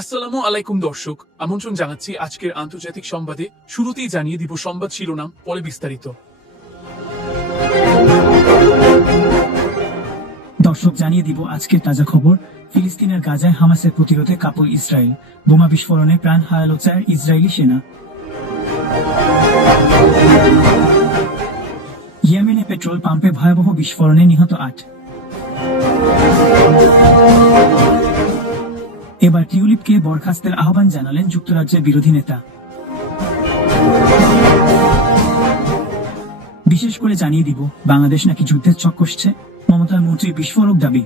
আসসালামু আলাইকুম দর্শক, আমন্ত্রণ জানাচ্ছি আজকের আন্তর্জাতিক সংবাদে। শুরুতেই জানিয়ে দিব সংবাদ শিরোনাম, পরে বিস্তারিত। দর্শক, জানিয়ে দিব আজকের তাজা খবর। ফিলিস্তিনের গাজায় হামাসের প্রতিরোধে কাপল ইসরায়েল, বোমা বিস্ফোরণে প্রাণ হারালো 4 ইসরায়েলি সেনা। ইয়েমেনে পেট্রোল পাম্পে ভয়াবহ বিস্ফোরণে নিহত 8। এবার টিউলিপকে বরখাস্তের আহ্বান জানালেন যুক্তরাজ্যের বিরোধী নেতা। বিশেষ করে জানিয়ে দিব বাংলাদেশ নাকি যুদ্ধের ছক কষছে, মমতার মন্ত্রী বিস্ফোরক দাবি।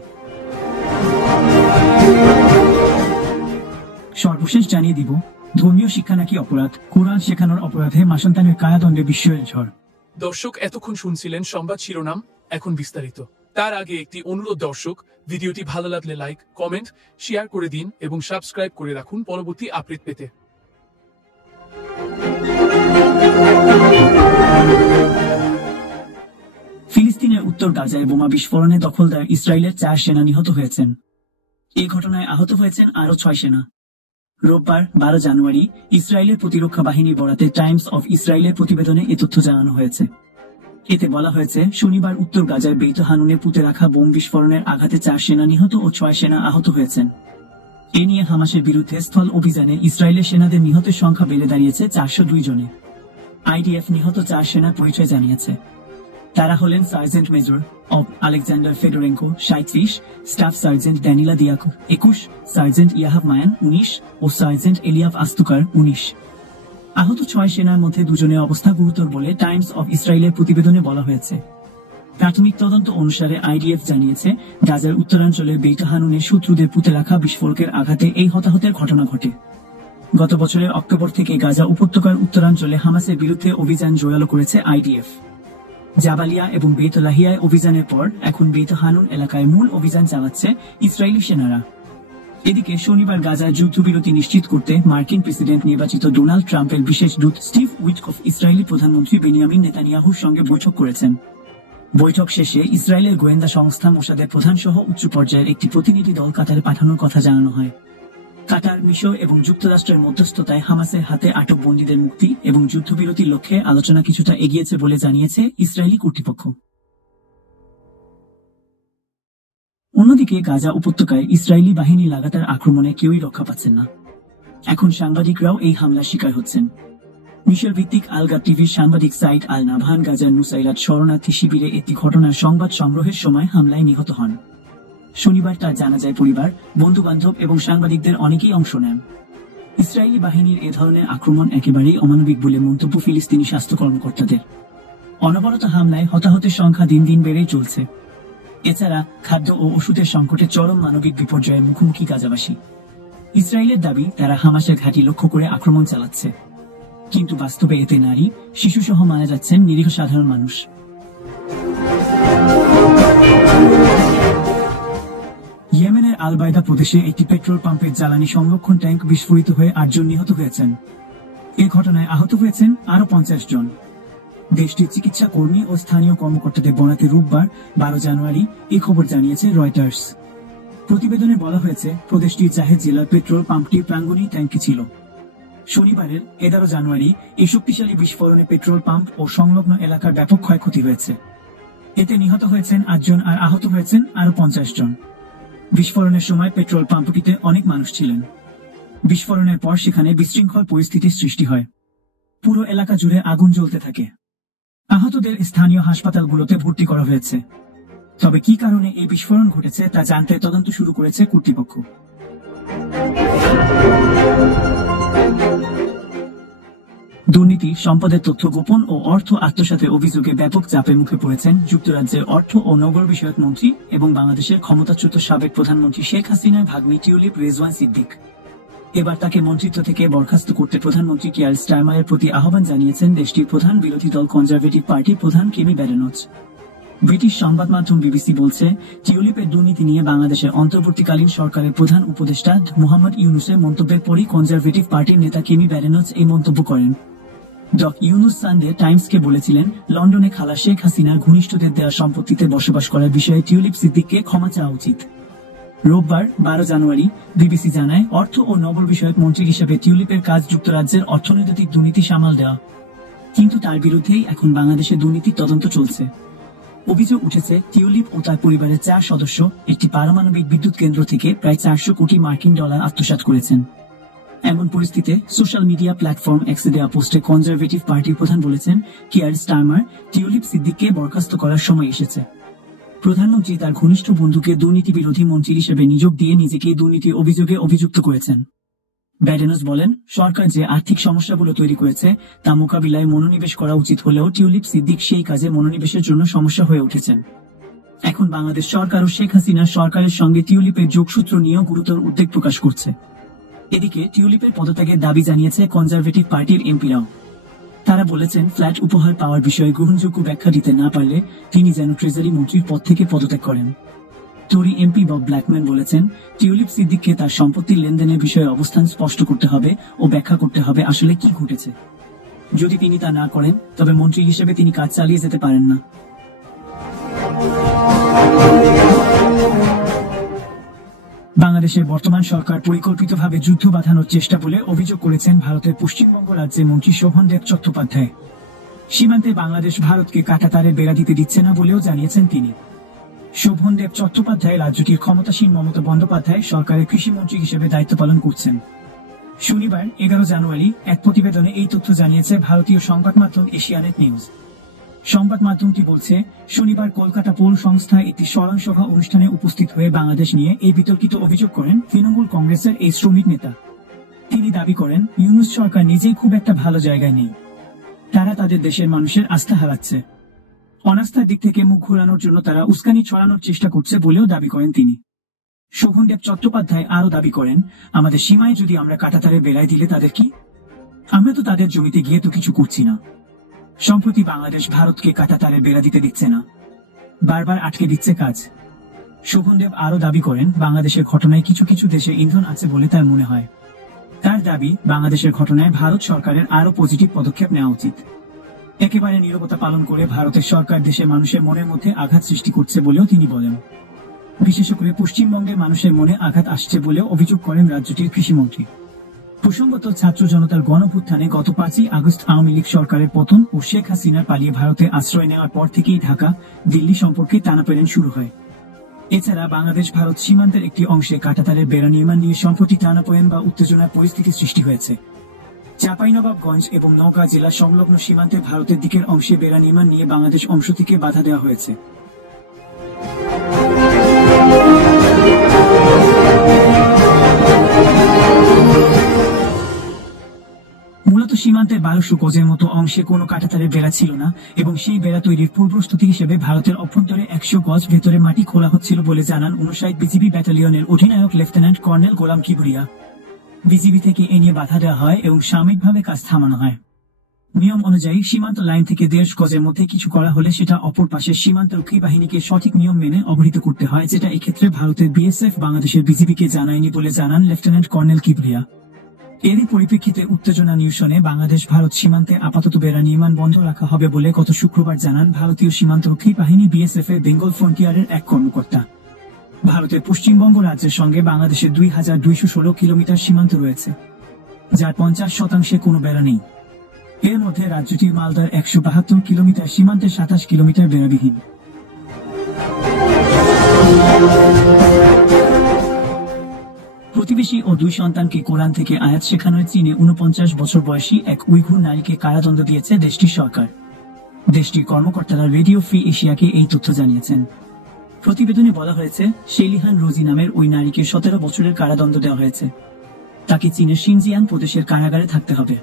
সর্বশেষ জানিয়ে দিব ধর্মীয় শিক্ষা নাকি অপরাধ, কোরআন শেখানোর অপরাধে মাসন্তানের কারাদণ্ডে বিস্ময়ের ঝড়। দর্শক, এতক্ষণ শুনছিলেন সংবাদ শিরোনাম, এখন বিস্তারিত। তার আগে একটি অনুরোধ দর্শক, ভিডিওটি ভালো লাগলে লাইক, কমেন্ট, শেয়ার করে দিন এবং সাবস্ক্রাইব করে রাখুন পরবর্তী আপডেট পেতে। ফিলিস্তিনের উত্তর গাজায় বোমা বিস্ফোরণে দখলদার ইসরায়েলের 4 সেনা নিহত হয়েছেন। এই ঘটনায় আহত হয়েছেন আরও 6 সেনা। রোববার 12 জানুয়ারি ইসরায়েলের প্রতিরক্ষা বাহিনী বরাতে টাইমস অফ ইসরায়েলের প্রতিবেদনে এ তথ্য জানানো হয়েছে। এতে বলা হয়েছে, শনিবার উত্তর গাজার বেইত হানুনে পুঁতে রাখা বোম বিস্ফোরণের আঘাতে 4 সেনা নিহত ও 6 সেনা আহত হয়েছেন। এ নিয়ে হামাসের বিরুদ্ধে স্থল অভিযানে ইসরায়েলের সেনাদের নিহতের সংখ্যা বেড়ে দাঁড়িয়েছে 402 জনে। আইডিএফ নিহত 4 সেনার পরিচয় জানিয়েছে। তারা হলেন sergeant major of Alexander Fedorenko 37, staff sergeant Danila Diak 21, sergeant Yahav Maayan 19 ও সার্জেন্ট এলিয়াভ আস্তুকার 19। আহত 6 সেনার মধ্যে 2 জনের অবস্থা গুরুতর বলে টাইমস অফ ইসরায়েলের প্রতিবেদনে বলা হয়েছে। প্রাথমিক তদন্ত অনুসারে আইডিএফ জানিয়েছে, গাজার উত্তরাঞ্চলের বেইত হানুনে শত্রুদের পুঁতে রাখা বিস্ফোরকের আঘাতে এই হতাহতের ঘটনা ঘটে। গত বছরের অক্টোবর থেকে গাজা উপত্যকার উত্তরাঞ্চলে হামাসের বিরুদ্ধে অভিযান জোরালো করেছে আইডিএফ। জাবালিয়া এবং বেইত লাহিয়ায় অভিযানের পর এখন বেইত হানুন এলাকায় মূল অভিযান চালাচ্ছে ইসরায়েলি সেনারা। এদিকে শনিবার গাজায় যুদ্ধবিরতি নিশ্চিত করতে মার্কিন প্রেসিডেন্ট নির্বাচিত ডোনাল্ড ট্রাম্পের বিশেষ দূত স্টিভ উইটকফ ইসরায়েলি প্রধানমন্ত্রী বেনিয়ামিন নেতানিয়াহুর সঙ্গে বৈঠক করেছেন। বৈঠক শেষে ইসরায়েলের গোয়েন্দা সংস্থা মোসাদের প্রধান সহ উচ্চ পর্যায়ের একটি প্রতিনিধি দল কাতারে পাঠানোর কথা জানানো হয়। কাতার, মিশর এবং যুক্তরাষ্ট্রের মধ্যস্থতায় হামাসের হাতে আটক বন্দীদের মুক্তি এবং যুদ্ধবিরতির লক্ষ্যে আলোচনা কিছুটা এগিয়েছে বলে জানিয়েছে ইসরায়েলি কর্তৃপক্ষ। অন্যদিকে গাজা উপত্যকায় ইসরায়েলি বাহিনী লাগাতার আক্রমণে কেউই রক্ষা পাচ্ছেন না। এখন সাংবাদিকরাও এই হামলার শিকার হচ্ছেন। মিশর ভিত্তিক আলগা টিভির সাংবাদিক সাইদ আল নাভান গাজার নুসাইরাত শরণার্থী শিবিরে একটি ঘটনার সংবাদ সংগ্রহের সময় হামলায় নিহত হন। শনিবার তার জানাজায় পরিবার, বন্ধু-বান্ধব এবং সাংবাদিকদের অনেকেই অংশ নেন। ইসরায়েলি বাহিনীর এ ধরনের আক্রমণ একেবারেই অমানবিক বলে মন্তব্য ফিলিস্তিনি স্বাস্থ্য কর্মকর্তাদের। অনবরত হামলায় হতাহতের সংখ্যা দিন দিন বেড়েই চলছে। এছাড়া খাদ্য ও ওষুধের সংকটে চরম মানবিক বিপর্যয়ের মুখোমুখি গাজাবাসী। ইসরায়েলের দাবি, তারা হামাসের ঘাঁটি লক্ষ্য করে আক্রমণ চালাচ্ছে, কিন্তু বাস্তবে এতে নারী, শিশুসহ মারা যাচ্ছেন নিরীহ সাধারণ মানুষ। ইয়েমেনের আল-বাইদা প্রদেশে একটি পেট্রোল পাম্পের জ্বালানি সংরক্ষণ ট্যাঙ্ক বিস্ফোরিত হয়ে 8 জন নিহত হয়েছেন। এ ঘটনায় আহত হয়েছেন আরও 50 জন। দেশটির চিকিৎসা কর্মী ও স্থানীয় কর্মকর্তাদের বরাতে রোববার 12 জানুয়ারি এই খবর জানিয়েছে রয়টার্স। প্রতিবেদনে বলা হয়েছে, প্রদেশটির জাহেদ জেলার পেট্রোল পাম্পটির প্রাঙ্গণেই ট্যাঙ্কটি ছিল। শনিবারের 11 জানুয়ারি এই শক্তিশালী বিস্ফোরণে পেট্রোল পাম্প ও সংলগ্ন এলাকার ব্যাপক ক্ষয়ক্ষতি হয়েছে। এতে নিহত হয়েছেন 8 জন আর আহত হয়েছেন আরও 50 জন। বিস্ফোরণের সময় পেট্রোল পাম্পটিতে অনেক মানুষ ছিলেন। বিস্ফোরণের পর সেখানে বিশৃঙ্খল পরিস্থিতির সৃষ্টি হয়। পুরো এলাকা জুড়ে আগুন জ্বলতে থাকে। আহতদের স্থানীয় হাসপাতালগুলোতে ভর্তি করা হয়েছে। তবে কি কারণে এই বিস্ফোরণ ঘটেছে তা জানতে তদন্ত শুরু করেছে কর্তৃপক্ষ। দুর্নীতি, সম্পদের তথ্য গোপন ও অর্থ আত্মসাতের অভিযোগে ব্যাপক চাপের মুখে পড়েছেন যুক্তরাজ্যের অর্থ ও নগর বিষয়ক মন্ত্রী এবং বাংলাদেশের ক্ষমতাচ্যুত সাবেক প্রধানমন্ত্রী শেখ হাসিনার ভাগ্নি টিউলিপ রেজওয়ান সিদ্দিক। এবার তাকে মন্ত্রিত্ব থেকে বরখাস্ত করতে প্রধানমন্ত্রী কিয়ার স্টারমারের প্রতি আহ্বান জানিয়েছেন দেশটির প্রধান বিরোধী দল কনজারভেটিভ পার্টির প্রধান কেমি ব্যাডেনচ। ব্রিটিশ সংবাদ মাধ্যম বিবিসি বলছে, টিউলিপের দুর্নীতি নিয়ে বাংলাদেশের অন্তর্বর্তীকালীন সরকারের প্রধান উপদেষ্টা মোহাম্মদ ইউনুসের মন্তব্যের পরই কনজারভেটিভ পার্টির নেতা কেমি ব্যাডেনচ এই মন্তব্য করেন। ইউনুস সানডে টাইমসকে বলেছিলেন, লন্ডনে খালা শেখ হাসিনার ঘনিষ্ঠদের দেওয়া সম্পত্তিতে বসবাস করার বিষয়ে টিউলিপ সিদ্দিককে ক্ষমা চাওয়া উচিত। রোববার 12 জানুয়ারি বিবিসি জানায়, অর্থ ও নগর বিষয়ক মন্ত্রী হিসেবে টিউলিপের কাজ যুক্তরাজ্যের অর্থনৈতিক দুর্নীতি সামাল দেওয়া, কিন্তু তার বিরুদ্ধেই এখন বাংলাদেশে দুর্নীতির তদন্ত চলছে। অভিযোগ উঠেছে, টিউলিপ ও তার পরিবারের 4 সদস্য একটি পারমাণবিক বিদ্যুৎ কেন্দ্র থেকে প্রায় 400 কোটি মার্কিন ডলার আত্মসাৎ করেছেন। এমন পরিস্থিতিতে সোশ্যাল মিডিয়া প্ল্যাটফর্ম এক্সে দেওয়া পোস্টে কনজারভেটিভ পার্টির প্রধান বলেছেন, কিয়ার স্টারমার টিউলিপ সিদ্দিককে বরখাস্ত করার সময় এসেছে। প্রধানমন্ত্রী তার ঘনিষ্ঠ বন্ধুকে দুর্নীতি বিরোধী মন্ত্রী হিসেবে নিয়োগ দিয়ে নিজেকে দুর্নীতির অভিযোগে অভিযুক্ত করেছেন। ব্যাডেনস বলেন, সরকার যে আর্থিক সমস্যাগুলো তৈরি করেছে তা মোকাবিলায় মনোনিবেশ করা উচিত হলেও টিউলিপ সিদ্দিক সেই কাজে মনোনিবেশের জন্য সমস্যা হয়ে উঠেছেন। এখন বাংলাদেশ সরকার ও শেখ হাসিনার সরকারের সঙ্গে টিউলিপের যোগসূত্র নিয়েও গুরুতর উদ্বেগ প্রকাশ করছে। এদিকে টিউলিপের পদত্যাগের দাবি জানিয়েছে কনজারভেটিভ পার্টির এমপিরাও। তারা বলেছেন, ফ্ল্যাট উপহার পাওয়ার বিষয়ে গ্রহণযোগ্য ব্যাখ্যা দিতে না পারলে তিনি যেন ট্রেজারি মন্ত্রীর পদ থেকে পদত্যাগ করেন। টরি এমপি বব ব্ল্যাকম্যান বলেছেন, টিউলিপ সিদ্দিককে তার সম্পত্তির লেনদেনের বিষয়ে অবস্থান স্পষ্ট করতে হবে ও ব্যাখ্যা করতে হবে আসলে কি ঘটেছে। যদি তিনি তা না করেন তবে মন্ত্রী হিসেবে তিনি কাজ চালিয়ে যেতে পারেন না। বাংলাদেশের বর্তমান সরকার পরিকল্পিতভাবে যুদ্ধ বাঁধানোর চেষ্টা বলে অভিযোগ করেছেন ভারতের পশ্চিমবঙ্গ রাজ্যের মন্ত্রী শোভনদেব চট্টোপাধ্যায়। সীমান্তে বাংলাদেশ ভারতকে কাঁটাতারে বেড়া দিতে দিচ্ছে না বলেও জানিয়েছেন তিনি। শোভনদেব চট্টোপাধ্যায় রাজ্যটির ক্ষমতাসীন মমতা বন্দ্যোপাধ্যায় সরকারের কৃষিমন্ত্রী হিসেবে দায়িত্ব পালন করছেন। শনিবার 11 জানুয়ারি এক প্রতিবেদনে এই তথ্য জানিয়েছে ভারতীয় সংবাদ মাধ্যম এশিয়ানেট নিউজ। সংবাদ মাধ্যমটি বলছে, শনিবার কলকাতা পৌর সংস্থায় একটি স্মরণ সভা অনুষ্ঠানে উপস্থিত হয়ে বাংলাদেশ নিয়ে এই বিতর্কিত অভিযোগ করেন তৃণমূল কংগ্রেসের এই শ্রমিক নেতা। তিনি দাবি করেন, ইউনূস সরকার নিজেই খুব একটা ভালো জায়গায় নেই। তারা তাদের দেশের মানুষের আস্থা হারাচ্ছে। অনাস্থার দিক থেকে মুখ ঘোরানোর জন্য তারা উস্কানি ছড়ানোর চেষ্টা করছে বলেও দাবি করেন তিনি। শোভনদেব চট্টোপাধ্যায় আরও দাবি করেন, আমাদের সীমায় যদি আমরা কাঁটাতারে বেড়াই দিলে তাদের কি? আমরা তো তাদের জমিতে গিয়ে তো কিছু করছি না। সম্প্রতি বাংলাদেশ ভারতকে কাঁটাতারে বেড়া দিতে দিচ্ছে না, বারবার আটকে দিচ্ছে কাজ। শোভনদেব আরও দাবি করেন, বাংলাদেশের ঘটনায় কিছু কিছু দেশে ইন্ধন আছে বলে তার মনে হয়। তার দাবি, বাংলাদেশের ঘটনায় ভারত সরকারের আরও পজিটিভ পদক্ষেপ নেওয়া উচিত। একেবারে নীরবতা পালন করে ভারতের সরকার দেশের মানুষের মনের মধ্যে আঘাত সৃষ্টি করছে বলেও তিনি বলেন। বিশেষ করে পশ্চিমবঙ্গের মানুষের মনে আঘাত আসছে বলেও অভিযোগ করেন রাজ্যটির কৃষিমন্ত্রী। প্রসঙ্গত, ছাত্র জনতার গণভ্যুত্থানে গত 5 আগস্ট আওয়ামী লীগ সরকারের পতন ও শেখ হাসিনার পালিয়ে ভারতে আশ্রয় নেওয়ার পর থেকেই ঢাকা দিল্লি সম্পর্কে টানাপোড়েন শুরু হয়। এছাড়া বাংলাদেশ ভারত সীমান্তের একটি অংশে কাঁটাতারের বেড়া নির্মাণ নিয়ে সম্প্রতি টানাপোড়েন বা উত্তেজনার পরিস্থিতির সৃষ্টি হয়েছে। চাঁপাইনবাবগঞ্জ এবং নওগাঁ জেলা সংলগ্ন সীমান্তে ভারতের দিকের অংশে বেড়া নির্মাণ নিয়ে বাংলাদেশ অংশ থেকে বাধা দেওয়া হয়েছে। মূলত সীমান্তের 1200 গজের মতো অংশে কোনো কাঁটাতারের বেড়া ছিল না এবং সেই বেড়া তৈরির পূর্বপ্রস্তুতি হিসেবে ভারতের অভ্যন্তরে 100 গজ ভেতরে মাটি খোলা হচ্ছিল বলে জানান 59 বিজিবি ব্যাটালিয়নের অধিনায়ক লেফটেন্যান্ট কর্নেল গোলাম কিবরিয়া। বিজিবি থেকে এ নিয়ে বাধা দেওয়া হয় এবং সাময়িকভাবে কাজ থামানো হয়। নিয়ম অনুযায়ী সীমান্ত লাইন থেকে 150 গজের মধ্যে কিছু করা হলে সেটা অপর পাশের সীমান্তরক্ষী বাহিনীকে সঠিক নিয়ম মেনে অবহিত করতে হয়, যেটা এক্ষেত্রে ভারতের বিএসএফ বাংলাদেশের বিজিবিকে জানায়নি বলে জানান লেফটেন্যান্ট কর্নেল কিবরিয়া। এরই পরিপ্রেক্ষিতে উত্তেজনা নিরসনে বাংলাদেশ ভারত সীমান্তে আপাতত বেড়া নির্মাণ বন্ধ রাখা হবে বলে গত শুক্রবার জানান ভারতীয় সীমান্তরক্ষী বাহিনী বিএসএফ এর বেঙ্গল ফ্রন্টিয়ারের এক কর্মকর্তা। ভারতের পশ্চিমবঙ্গ রাজ্যের সঙ্গে বাংলাদেশের 2216 কিলোমিটার সীমান্ত রয়েছে, যার 50% কোনো বেড়া নেই। এর মধ্যে রাজ্যটির মালদার 172 কিলোমিটার সীমান্তে 27 কিলোমিটার বেড়াবিহীন। প্রতিবেশী ও 2 সন্তানকে কোরআন থেকে আয়াত শেখানোর চীনে 49 বছর বয়সী এক উইঘুর নারীকে কারাদণ্ড দিয়েছে দেশটির সরকার। দেশটির কর্মকর্তারা রেডিও ফ্রি এশিয়াকে এই তথ্য জানিয়েছেন। প্রতিবেদনে বলা হয়েছে, শেলিহান রোজি নামের ওই নারীকে 17 বছরের কারাদণ্ড দেওয়া হয়েছে। তাকে চীনের শিনজিয়াং প্রদেশের কারাগারে থাকতে হবে।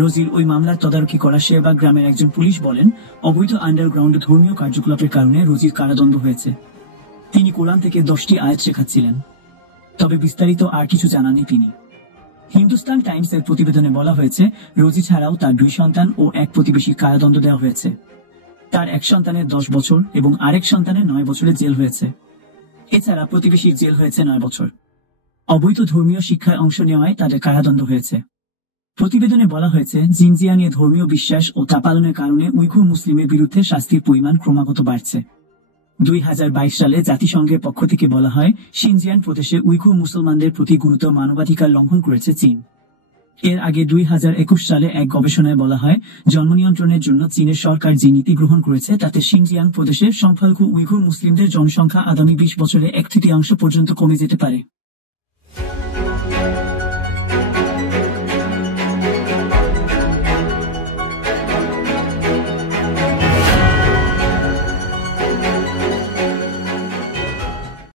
রোজির ওই মামলার তদারকি করা শেরবাগ গ্রামের একজন পুলিশ বলেন, অবৈধ আন্ডারগ্রাউন্ড ধর্মীয় কার্যকলাপের কারণে রোজির কারাদণ্ড হয়েছে। তিনি কোরআন থেকে 10টি আয়াত শেখাচ্ছিলেন, তবে বিস্তারিত আর কিছু জানাননি তিনি। হিন্দুস্তান টাইমসের প্রতিবেদনে বলা হয়েছে, রোজি ছাড়াও তার 2 সন্তান ও এক প্রতিবেশীর কারাদণ্ড দেওয়া হয়েছে। তার এক সন্তানের 10 বছর এবং আরেক সন্তানের 9 বছরের জেল হয়েছে। এছাড়া প্রতিবেশীর জেল হয়েছে 9 বছর। অবৈধ ধর্মীয় শিক্ষায় অংশ নেওয়ায় তাদের কারাদণ্ড হয়েছে। প্রতিবেদনে বলা হয়েছে, জিনজিয়াংয়ে ধর্মীয় বিশ্বাস ও তা পালনের কারণে উইঘুর মুসলিমের বিরুদ্ধে শাস্তির পরিমাণ ক্রমাগত বাড়ছে। 2022 সালে জাতিসংঘের পক্ষ থেকে বলা হয় শিনজিয়াং প্রদেশে উইঘুর মুসলমানদের প্রতি গুরুতর মানবাধিকার লঙ্ঘন করেছে চীন। এর আগে 2021 সালে এক গবেষণায় বলা হয় জন্ম নিয়ন্ত্রণের জন্য চীনের সরকার যে নীতি গ্রহণ করেছে তাতে শিনজিয়াং প্রদেশের সংখ্যালঘু উইঘুর মুসলিমদের জনসংখ্যা আগামী 20 বছরে 1/3 পর্যন্ত কমে যেতে পারে।